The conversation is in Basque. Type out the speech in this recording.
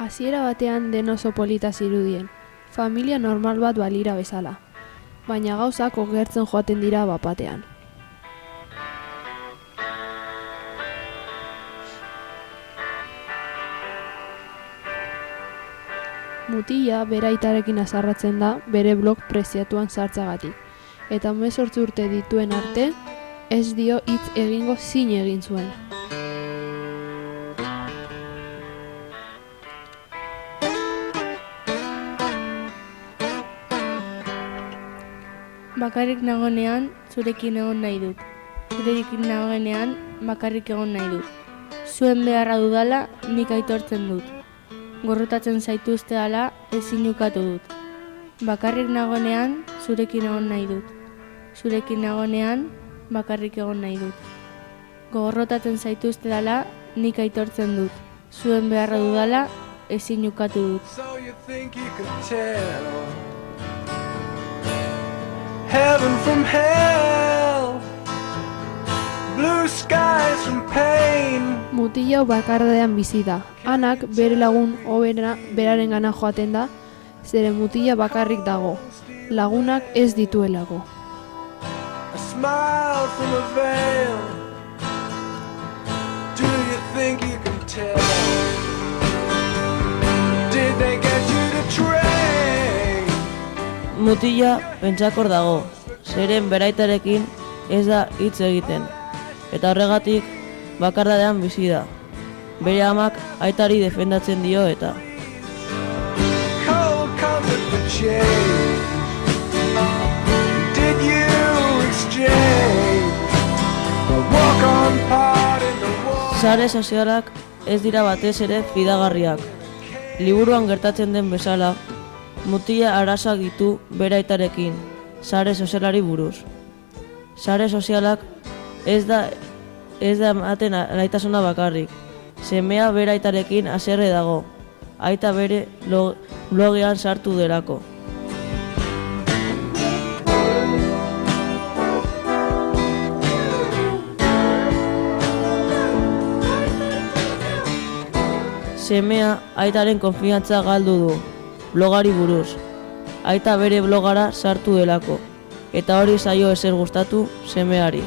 Hasiera batean den oso polita zirudien, familia normal bat balira bezala, baina gauzak okertzen joaten dira bapatean. Mutila bere aitarekin azarratzen da bere blog preziatuan sartzagatik, eta 18 urte dituen arte, ez dio hitz egingo zin egin zuen. Bakarrik nagoenean, zurekin egon nahi dut. Zurekin nagoenean, bakarrik egon nahi dut. Zuen beharra dudala, nik aitortzen dut. Gorrotatzen zaituzte ala, ezin ukatu dut. Bakarrik nagoenean, zurekin egon nahi dut. Zurekin nagoenean, bakarrik egon nahi dut. Gorrotatzen zaituzte dala, nik aitortzen dut. Zuen beharra dudala, ezin ukatu dut. Heaven from hell, blue skies from pain. Mutila bakardadean bizi da. Anak bere lagun hobera beraren gana joaten da, zeren mutila bakarrik dago. Lagunak ez dituelako. A smile from a veil. Do you think you can tell? Did they get you to train? Mutila pentsakor dago, zeren beraitarekin ez da hitz egiten, eta horregatik bakardadean bizi da. Bere amak aitari defendatzen dio eta. Cold comfort for change. Did you exchange a walk-on part in the wall? Sare sozialak ez dira batez ere fidagarriak. Liburuan gertatzen den bezala, Mutila arazoak ditu bere aitarekin, sare sozialari buruz. Sare sozialak ez da ematen alaitasuna bakarrik. Semea bere aitarekin haserre dago, aita bere blogean sartu delako. Semea aitaren konfiantza galdu du, blogari buruz. Aita bere blogara sartu delako, eta hori zaio ezer gustatu semeari.